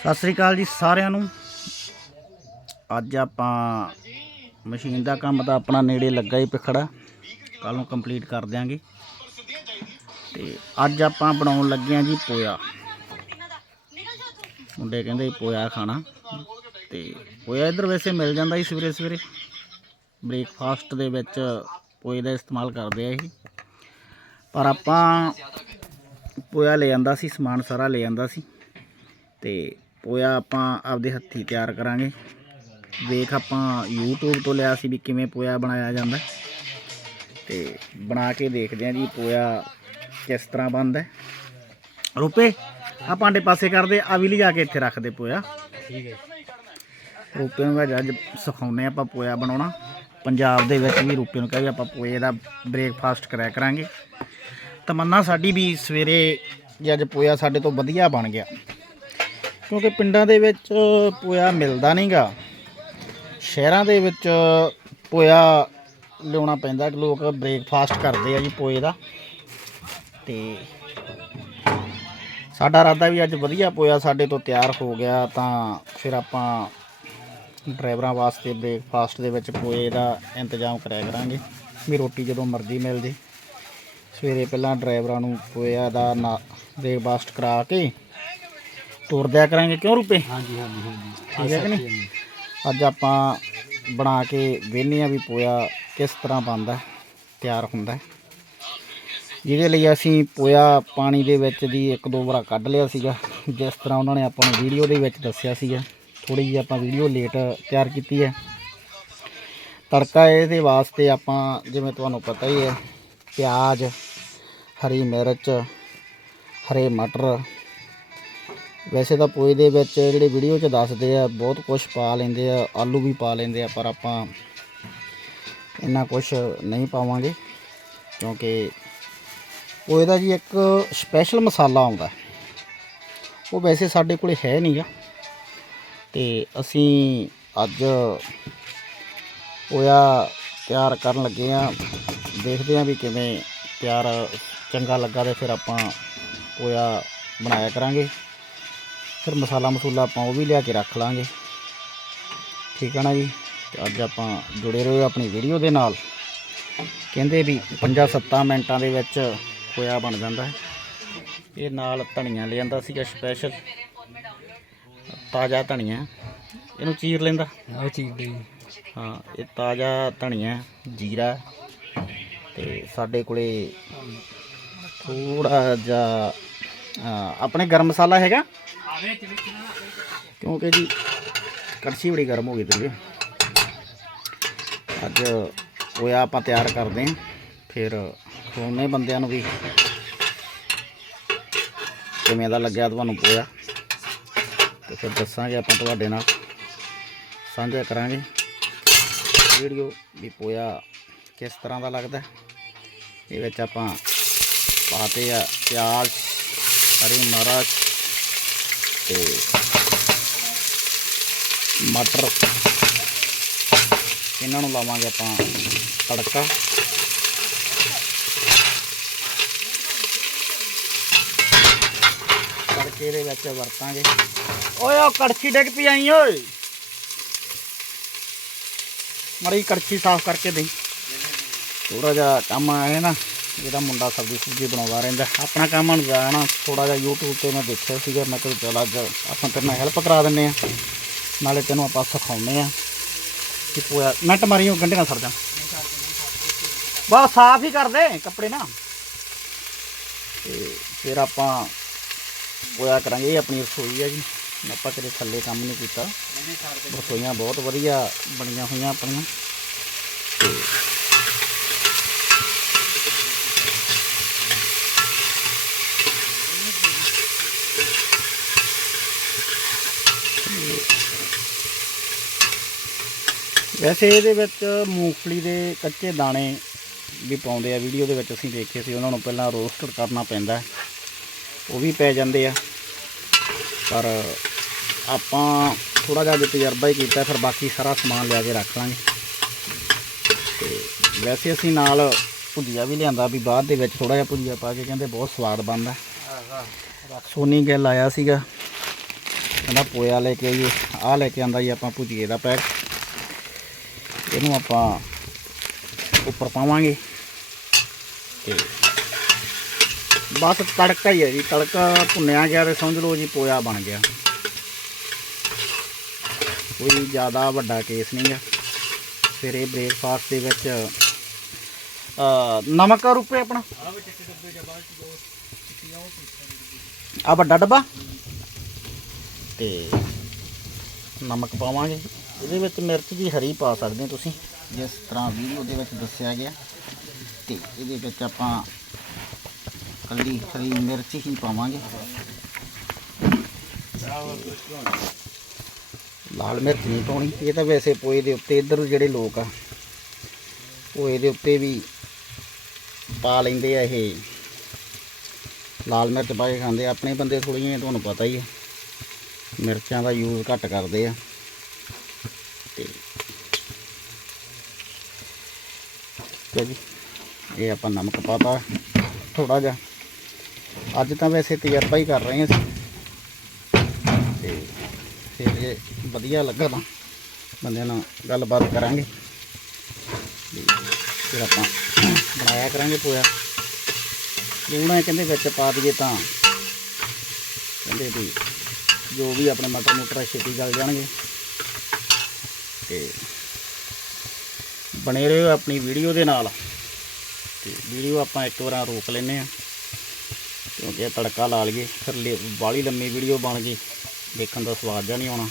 ਸਤਿ ਸ੍ਰੀ ਅਕਾਲ ਜੀ ਸਾਰਿਆਂ ਨੂੰ। ਅੱਜ ਆਪਾਂ ਮਸ਼ੀਨ ਦਾ ਕੰਮ ਤਾਂ ਆਪਣਾ ਨੇੜੇ ਲੱਗਾ ਹੀ ਪਿਖੜਾ ਕੱਲ ਨੂੰ ਕੰਪਲੀਟ ਕਰ ਦਿਆਂਗੇ। ਤੇ ਅੱਜ ਆਪਾਂ ਬਣਾਉਣ ਲੱਗੇ ਆਂ ਜੀ ਪੋਇਆ। ਮੁੰਡੇ ਕਹਿੰਦੇ ਪੋਇਆ ਖਾਣਾ। ਤੇ ਪੋਇਆ ਇਧਰ ਵੈਸੇ ਮਿਲ ਜਾਂਦਾ ਹੀ ਸਵੇਰੇ ਸਵੇਰੇ। ਬ੍ਰੇਕਫਾਸਟ ਦੇ ਵਿੱਚ ਪੋਏ ਦਾ ਇਸਤੇਮਾਲ ਕਰਦੇ ਆ ਇਹ। ਪਰ ਆਪਾਂ ਪੋਇਆ ਲੈ ਜਾਂਦਾ ਸੀ, ਸਮਾਨ ਸਾਰਾ ਲੈ ਜਾਂਦਾ ਸੀ। ਤੇ ਪੋਇਆ ਆਪਾਂ ਆਪਦੇ ਹੱਥੀ ਤਿਆਰ ਕਰਾਂਗੇ। ਵੇਖ ਆਪਾਂ YouTube ਤੋਂ ਲਿਆ ਸੀ ਵੀ ਕਿਵੇਂ ਪੋਇਆ ਬਣਾਇਆ ਜਾਂਦਾ। ਤੇ ਬਣਾ ਕੇ ਦੇਖਦੇ ਆਂ ਜੀ ਪੋਇਆ ਕਿਸ ਤਰ੍ਹਾਂ ਬਣਦਾ। ਹੈ। ਰੂਪੇ ਆ ਭਾਂਡੇ ਪਾਸੇ ਕਰਦੇ ਆ ਵੀ ਲਿਜਾ ਕੇ ਇੱਥੇ ਰੱਖ ਦੇ ਪੋਇਆ। ਠੀਕ ਹੈ ਰੂਪੇ ਨੂੰ ਅੱਜ ਸਿਖਾਉਨੇ ਆਪਾਂ ਪੋਇਆ ਬਣਾਉਣਾ। ਪੰਜਾਬ ਦੇ ਵਿੱਚ ਵੀ ਰੂਪੇ ਨੂੰ ਕਹੇ ਆਪਾਂ ਪੋਏ ਦਾ ਬ੍ਰੇਕਫਾਸਟ ਕਰਿਆ ਕਰਾਂਗੇ। ਤਮੰਨਾ ਸਾਡੀ ਵੀ ਸਵੇਰੇ ਜੇ ਅੱਜ ਪੋਇਆ ਸਾਡੇ ਤੋਂ ਵਧੀਆ ਬਣ ਗਿਆ। ਕਿਉਂਕਿ ਪਿੰਡਾਂ ਦੇ ਵਿੱਚ ਪੋਇਆ ਮਿਲਦਾ ਨਹੀਂਗਾ। ਸ਼ਹਿਰਾਂ ਦੇ ਵਿੱਚ ਪੋਇਆ ਲਿਆਉਣਾ ਪੈਂਦਾ ਲੋਕ ਬ੍ਰੇਕਫਾਸਟ ਕਰਦੇ ਆ ਜੀ ਪੋਏ ਦਾ। ਤੇ ਸਾਡਾ ਇਰਾਦਾ ਵੀ ਅੱਜ ਵਧੀਆ ਪੋਇਆ ਸਾਡੇ ਤੋਂ ਤਿਆਰ ਹੋ ਗਿਆ, ਤਾਂ ਫਿਰ ਆਪਾਂ ਡਰਾਈਵਰਾਂ ਵਾਸਤੇ ਬ੍ਰੇਕਫਾਸਟ ਦੇ ਵਿੱਚ ਪੋਏ ਦਾ ਇੰਤਜ਼ਾਮ ਕਰਿਆ ਕਰਾਂਗੇ। ਵੀ ਰੋਟੀ ਜਦੋਂ ਮਰਜ਼ੀ ਮਿਲ ਜੇ। ਸਵੇਰੇ ਪਹਿਲਾਂ ਡਰਾਈਵਰਾਂ ਨੂੰ ਪੋਇਆ ਦਾ ਨਾ ਬ੍ਰੇਕਫਾਸਟ ਕਰਾ ਕੇ ਤੋਰ ਦਿਆ ਕਰਾਂਗੇ ਕਿਉਂ ਰੁਪਏ ਹਾਂਜੀ ਹਾਂਜੀ ਹਾਂਜੀ। ਠੀਕ ਹੈ ਕਿ ਨਹੀਂ? ਅੱਜ ਆਪਾਂ ਬਣਾ ਕੇ ਵੇਖਦੇ ਆ ਵੀ ਪੋਇਆ ਕਿਸ ਤਰ੍ਹਾਂ ਬਣਦਾ ਤਿਆਰ ਹੁੰਦਾ। ਜਿਹਦੇ ਲਈ ਅਸੀਂ ਪੋਇਆ ਪਾਣੀ ਦੇ ਵਿੱਚ ਦੀ ਇੱਕ ਦੋ ਵਾਰ ਕੱਢ ਲਿਆ ਸੀਗਾ। ਜਿਸ ਤਰ੍ਹਾਂ ਉਹਨਾਂ ਨੇ ਆਪਾਂ ਨੂੰ ਵੀਡੀਓ ਦੇ ਵਿੱਚ ਦੱਸਿਆ ਸੀਗਾ। ਥੋੜੀ ਜਿਹੀ ਆਪਾਂ ਵੀਡੀਓ ਲੇਟ ਤਿਆਰ ਕੀਤੀ ਹੈ। ਤੜਕਾ ਇਹਦੇ ਵਾਸਤੇ ਆਪਾਂ ਜਿਵੇਂ ਤੁਹਾਨੂੰ ਪਤਾ ਹੀ ਹੈ ਪਿਆਜ਼ ਹਰੀ ਮਿਰਚ ਹਰੇ ਮਟਰ ਵੈਸੇ ਤਾਂ ਪੋਏ ਦੇ ਵਿੱਚ ਜਿਹੜੇ ਵੀਡੀਓ 'ਚ ਦੱਸਦੇ ਆ, ਬਹੁਤ ਕੁਝ ਪਾ ਲੈਂਦੇ ਆ, ਆਲੂ ਵੀ ਪਾ ਲੈਂਦੇ ਆ, ਪਰ ਆਪਾਂ ਇੰਨਾ ਕੁਝ ਨਹੀਂ ਪਾਵਾਂਗੇ, ਕਿਉਂਕਿ ਪੋਏ ਦਾ ਜੀ ਇੱਕ ਸਪੈਸ਼ਲ ਮਸਾਲਾ ਆਉਂਦਾ। ਉਹ ਵੈਸੇ ਸਾਡੇ ਕੋਲੇ ਹੈ ਨਹੀਂਗਾ ਤੇ ਅਸੀਂ ਅੱਜ ਪੋਇਆ ਤਿਆਰ ਕਰਨ ਲੱਗੇ ਆ। ਦੇਖਦੇ ਆ ਵੀ ਕਿਵੇਂ ਤਿਆਰ ਚੰਗਾ ਲੱਗਾ ਤੇ ਫਿਰ ਆਪਾਂ ਪੋਇਆ ਬਣਾਇਆ ਕਰਾਂਗੇ। ਫਿਰ ਮਸਾਲਾ ਮਸੂਲਾ ਆਪਾਂ ਉਹ ਵੀ ਲਿਆ ਕੇ ਰੱਖ ਲਾਂਗੇ। ਠੀਕ ਹੈ ਨਾ ਜੀ? ਤੇ ਅੱਜ ਆਪਾਂ ਜੁੜੇ ਰਹੋ ਆਪਣੀ ਵੀਡੀਓ ਦੇ ਨਾਲ। ਕਹਿੰਦੇ ਵੀ 5-7 ਮਿੰਟਾਂ ਦੇ ਵਿੱਚ ਹੋਇਆ ਬਣ ਜਾਂਦਾ ਹੈ। ਇਹ ਨਾਲ ਧਨੀਆ ਲਿਆਂਦਾ ਸੀਗਾ ਸਪੈਸ਼ਲ ਤਾਜ਼ਾ ਧਨੀਆ। ਇਹਨੂੰ ਚੀਰ ਲੈਂਦਾ? ਆਹ ਚੀਜ਼ ਦੇ ਹਾਂ ਇਹ ਤਾਜ਼ਾ ਧਨੀਆ ਜੀਰਾ। ਤੇ ਸਾਡੇ ਕੋਲੇ ਥੋੜਾ ਜਿਹਾ ਆਪਣੇ ਗਰਮ ਮਸਾਲਾ ਹੈਗਾ? ਕਿਉਂਕਿ ਜੀ ਕੜਛੀ ਬੜੀ ਗਰਮ ਹੋ ਗਈ ਤੇਰੀ ਅੱਜ ਹੋਇਆ ਆਪਾਂ ਤਿਆਰ ਕਰਦੇ ਹਾਂ। ਫਿਰ ਖਵਾਉਣੇ ਬੰਦਿਆਂ ਨੂੰ ਵੀ ਕਿਵੇਂ ਦਾ ਲੱਗਿਆ ਤੁਹਾਨੂੰ ਪੋਇਆ ਤੇ ਫਿਰ ਦੱਸਾਂਗੇ ਆਪਾਂ ਤੁਹਾਡੇ ਨਾਲ। ਸਾਂਝਾ ਕਰਾਂਗੇ। ਵੀਡੀਓ ਵੀ ਪੋਇਆ ਕਿਸ ਤਰ੍ਹਾਂ ਦਾ ਲੱਗਦਾ ਇਹ ਵਿੱਚ ਆਪਾਂ ਪਾਤੇ ਆ ਪਿਆਜ਼, ਹਰੀ ਮਿਰਚ ਤੇ ਮਟਰ। ਇਹਨਾਂ ਨੂੰ ਲਾਵਾਂਗੇ ਆਪਾਂ ਤੜਕਾ। ਤੜਕੇ ਦੇ ਵਿੱਚ ਵਰਤਾਂਗੇ। ਓਏ, ਉਹ ਕੜਛੀ ਡਿੱਗ ਪਈ ਆਈ, ਓਏ। ਮਰੀ ਕੜਛੀ ਸਾਫ਼ ਕਰਕੇ ਦੇ ਥੋੜਾ ਜਿਹਾ ਕੰਮ ਆਇਆ ਨਾ। ਜਿਹੜਾ ਮੁੰਡਾ ਸਬਜ਼ੀ ਸੁਬਜ਼ੀ ਬਣਾਉਂਦਾ ਰਹਿੰਦਾ। ਆਪਣਾ ਕੰਮ ਹੁਣ ਜਾਣਾ ਥੋੜਾ ਜਿਹਾ YouTube ਤੇ ਮੈਂ ਦੇਖਿਆ ਸੀਗਾ, ਮੈਂ ਕਿਹਾ ਚੱਲ ਅੱਜ ਆਪਾਂ ਤੇਰੇ ਨਾਲ ਹੈਲਪ ਕਰਾ ਦਿੰਨੇ ਆ ਨਾਲੇ ਤੈਨੂੰ ਆਪਾਂ ਸਿਖਾਉਂਦੇ ਆ ਕਿ ਪੋਇਆ ਮਿੰਟ ਮਾਰੀਓ ਗੰਢੇ ਨਾਲ ਸਰ ਜਾ। ਬਸ ਸਾਫ਼ ਹੀ ਕਰ ਦੇ ਕੱਪੜੇ ਨਾ। ਤੇ ਫਿਰ ਆਪਾਂ ਪੋਇਆ ਕਰਾਂਗੇ, ਇਹ ਆਪਣੀ ਰਸੋਈ ਹੈ ਜੀ। ਆਪਾਂ ਕਦੇ ਥੱਲੇ ਕੰਮ ਨਹੀਂ ਕੀਤਾ। ਰਸੋਈਆਂ ਬਹੁਤ ਵਧੀਆ ਬਣੀਆਂ ਹੋਈਆਂ ਆਪਣੀਆਂ। ਵੈਸੇ ਇਹਦੇ ਵਿੱਚ ਮੂੰਗਫਲੀ ਦੇ ਕੱਚੇ ਦਾਣੇ ਵੀ ਪਾਉਂਦੇ ਆ, ਵੀਡੀਓ ਦੇ ਵਿੱਚ ਅਸੀਂ ਦੇਖੇ ਸੀ, ਉਹਨਾਂ ਨੂੰ ਪਹਿਲਾਂ ਰੋਸਟ ਕਰਨਾ ਪੈਂਦਾ ਉਹ ਵੀ ਪੈ ਜਾਂਦੇ ਆ। ਪਰ ਆਪਾਂ ਥੋੜਾ ਜਿਹਾ ਜੇ ਤਜਰਬਾ ਹੀ ਕੀਤਾ, ਫਿਰ ਬਾਕੀ ਸਾਰਾ ਸਮਾਨ ਲਿਆ ਕੇ ਰੱਖ ਲਾਂਗੇ। ਤੇ ਵੈਸੇ ਅਸੀਂ ਨਾਲ ਭੁਜੀਆ ਵੀ ਲਿਆਂਦਾ ਵੀ ਬਾਅਦ ਦੇ ਵਿੱਚ ਥੋੜਾ ਜਿਹਾ ਭੁਜੀਆ ਪਾ ਕੇ ਕਹਿੰਦੇ ਬਹੁਤ ਸਵਾਦ ਬਣਦਾ। ਸੋਨੀ ਗਿੱਲ ਆਇਆ ਸੀਗਾ। ਕਹਿੰਦਾ ਪੋਇਆ ਲੈ ਕੇ ਆਈਏ, ਆਹ ਲੈ ਕੇ ਆਂਦਾ ਜੀ ਆਪਾਂ ਭੁਜੀਏ ਦਾ ਪੈਕ। ਇਹਨੂੰ ਆਪਾਂ ਉੱਪਰ ਪਾਵਾਂਗੇ। ਤੇ ਬਸ ਤੜਕਾ ਹੀ ਹੈ ਜੀ ਤੜਕਾ ਭੁੰਨਿਆ ਗਿਆ ਤੇ ਸਮਝ ਲਓ ਜੀ ਪੋਇਆ ਬਣ ਗਿਆ। ਕੋਈ ਜ਼ਿਆਦਾ ਵੱਡਾ ਕੇਸ ਨਹੀਂ ਗਾ ਫਿਰ ਇਹ ਬ੍ਰੇਕਫਾਸਟ ਦੇ ਵਿੱਚ ਅ ਨਮਕ ਆ ਰੁਪਏ ਆਪਣਾ? ਆ ਵੱਡਾ ਡੱਬਾ? ਤੇ ਨਮਕ ਪਾਵਾਂਗੇ। ਇਹਦੇ ਵਿੱਚ ਮਿਰਚ ਦੀ ਹਰੀ ਪਾ ਸਕਦੇ ਹੋ ਤੁਸੀਂ। ਜਿਸ ਤਰ੍ਹਾਂ ਵੀਡੀਓ ਦੇ ਵਿੱਚ ਦੱਸਿਆ ਗਿਆ ਤੇ ਇਹਦੇ ਵਿੱਚ ਆਪਾਂ ਕੱਲੀ ਹਰੀ ਮਿਰਚ ਹੀ ਪਾਵਾਂਗੇ। ਲਾਲ ਮਿਰਚ ਨਹੀਂ ਪਾਉਣੀ। ਇਹ ਤਾਂ ਵੈਸੇ ਪੋਏ ਦੇ ਉੱਤੇ ਇੱਧਰ ਜਿਹੜੇ ਲੋਕ ਆ ਪੋਏ ਦੇ ਉੱਤੇ ਵੀ ਪਾ ਲੈਂਦੇ ਆ ਇਹ। ਲਾਲ ਮਿਰਚ ਪਾ ਕੇ ਖਾਂਦੇ ਆਪਣੇ ਬੰਦੇ ਥੋੜ੍ਹੀਆਂ ਤੁਹਾਨੂੰ ਪਤਾ ਹੀ ਹੈ ਮਿਰਚਾਂ ਦਾ ਯੂਜ਼ ਘੱਟ ਕਰਦੇ ਆ। ਤੇ ਲਓ ਜੀ, ਇਹ ਆਪਾਂ ਨਮਕ ਪਾਤਾ ਥੋੜਾ ਜਿਹਾ। ਅੱਜ ਤਾਂ ਵੈਸੇ ਤਜਰਬਾ ਹੀ ਕਰ ਰਹੇ ਹਾਂ ਅਸੀਂ। ਤੇ ਫਿਰ ਜੇ ਵਧੀਆ ਲੱਗਾ ਤਾਂ ਬੰਦਿਆਂ ਨਾਲ ਗੱਲਬਾਤ ਕਰਾਂਗੇ। ਫਿਰ ਆਪਾਂ ਬਣਾਇਆ ਕਰਾਂਗੇ ਪੋਇਆ। ਲੂਣਾ ਕਹਿੰਦੇ ਵਿੱਚ ਪਾ ਦਈਏ ਤਾਂ। ਕਹਿੰਦੇ ਵੀ ਜੋ ਵੀ ਆਪਣੇ ਮਟਰ ਮੋਟਰ ਆ, ਛੇਤੀ ਗਲ ਜਾਣਗੇ। ਤੇ ਬਣੇ ਰਹੋ ਆਪਣੀ ਵੀਡੀਓ ਦੇ ਨਾਲ। ਤੇ ਵੀਡੀਓ ਆਪਾਂ ਇੱਕ ਵਾਰ ਰੋਕ ਲੈਨੇ ਆ ਕਿਉਂਕਿ ਇਹ ਤੜਕਾ ਲਾ ਲਈਏ, ਫਿਰ ਬਾਲੀ ਲੰਮੀ ਵੀਡੀਓ ਬਣ ਗਈ। ਦੇਖਣ ਦਾ ਸਵਾਦ ਜਿਹਾ ਨਹੀਂ ਆਉਣਾ।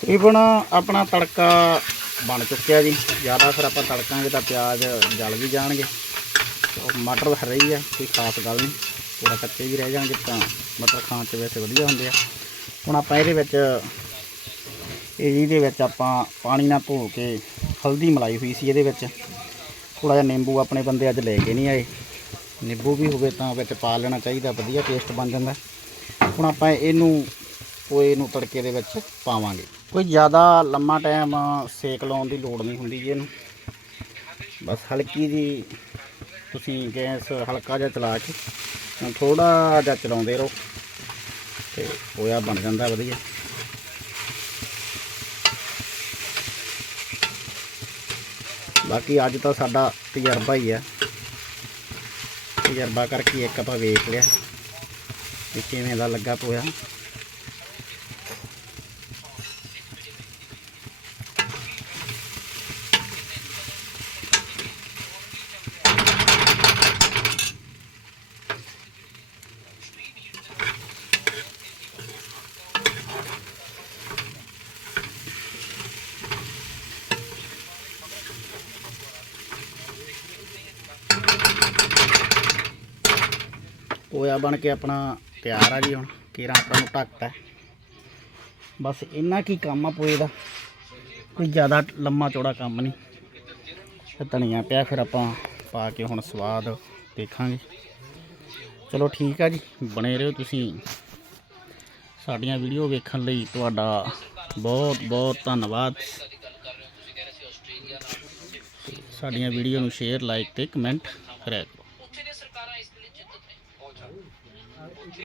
ਤਕਰੀਬਨ ਆਪਣਾ ਤੜਕਾ ਬਣ ਚੁੱਕਿਆ ਜੀ। ਜ਼ਿਆਦਾ ਫਿਰ ਆਪਾਂ ਤੜਕਾਂਗੇ ਤਾਂ ਪਿਆਜ਼ ਜਲ ਵੀ ਜਾਣਗੇ। ਮਟਰ ਹਰੇ ਹੀ ਆ, ਕੋਈ ਖਾਸ ਗੱਲ ਨਹੀਂ। ਥੋੜਾ ਕੱਚੇ ਵੀ ਰਹਿ ਜਾਣਗੇ ਤਾਂ ਮਟਰ ਖਾਣ 'ਚ ਵੈਸੇ ਵਧੀਆ ਹੁੰਦੇ ਆ। ਹੁਣ ਆਪਾਂ ਇਹਦੇ ਵਿੱਚ ਇਹ ਜਿਹਦੇ ਵਿੱਚ ਆਪਾਂ ਪਾਣੀ ਨਾਲ ਧੋ ਕੇ ਹਲਦੀ ਮਲਾਈ ਹੋਈ ਸੀ ਇਹਦੇ ਵਿੱਚ। ਥੋੜਾ ਜਿਹਾ ਨਿੰਬੂ ਆਪਣੇ ਬੰਦੇ ਅੱਜ ਲੈ ਕੇ ਨਹੀਂ ਆਏ। ਨਿੰਬੂ ਵੀ ਹੋਵੇ ਤਾਂ ਵਿੱਚ ਪਾ ਲੈਣਾ ਚਾਹੀਦਾ, ਵਧੀਆ ਟੇਸਟ ਬਣ ਜਾਂਦਾ। ਹੁਣ ਆਪਾਂ ਇਹਨੂੰ ਪੋਏ ਨੂੰ ਤੜਕੇ ਦੇ ਵਿੱਚ ਪਾਵਾਂਗੇ। ਕੋਈ ਜ਼ਿਆਦਾ ਲੰਮਾ ਟਾਈਮ ਸੇਕ ਲਾਉਣ ਦੀ ਲੋੜ ਨਹੀਂ ਹੁੰਦੀ ਜੀ ਇਹਨੂੰ। ਬਸ ਹਲਕੀ ਜੀ ਤੁਸੀਂ ਗੈਸ ਹਲਕਾ ਜਿਹਾ ਚਲਾ ਕੇ ਥੋੜਾ ਜਿਹਾ ਚਲਾਉਂਦੇ ਰਹੋ ਤੇ ਹੋਇਆ ਬਣ ਜਾਂਦਾ ਵਧੀਆ। ਬਾਕੀ ਅੱਜ ਤਾਂ ਸਾਡਾ ਤਜਰਬਾ ਹੀ ਆ। ਤਜਰਬਾ ਕਰਕੇ ਇੱਕ ਆਪਾਂ ਵੇਖ ਲਿਆ ਕਿ ਕਿਵੇਂ ਦਾ ਲੱਗਾ ਪੋਇਆ। ਪੋਇਆ ਬਣ ਕੇ ਆਪਣਾ ਤਿਆਰ ਆ ਜੀ ਹੁਣ, ਕੇਰਾ ਆਪਾਂ ਨੂੰ ਢੱਕਤਾ ਬਸ ਇੰਨਾ ਕੀ ਕੰਮ ਆ ਪੋਏ ਦਾ, ਕੋਈ ਜ਼ਿਆਦਾ ਲੰਮਾ ਚੌੜਾ ਕੰਮ ਨਹੀਂ। ਤੇ ਧਨੀਆ ਪਿਆ, ਫਿਰ ਆਪਾਂ ਪਾ ਕੇ ਹੁਣ ਸਵਾਦ ਦੇਖਾਂਗੇ। ਚਲੋ ਠੀਕ ਆ ਜੀ, ਬਣੇ ਰਹੋ ਤੁਸੀਂ। ਸਾਡੀਆਂ ਵੀਡੀਓ ਵੇਖਣ ਲਈ ਤੁਹਾਡਾ ਬਹੁਤ ਬਹੁਤ ਧੰਨਵਾਦ। ਸਾਡੀਆਂ ਵੀਡੀਓ ਨੂੰ ਸ਼ੇਅਰ, ਲਾਈਕ ਤੇ ਕਮੈਂਟ ਕਰਿਆ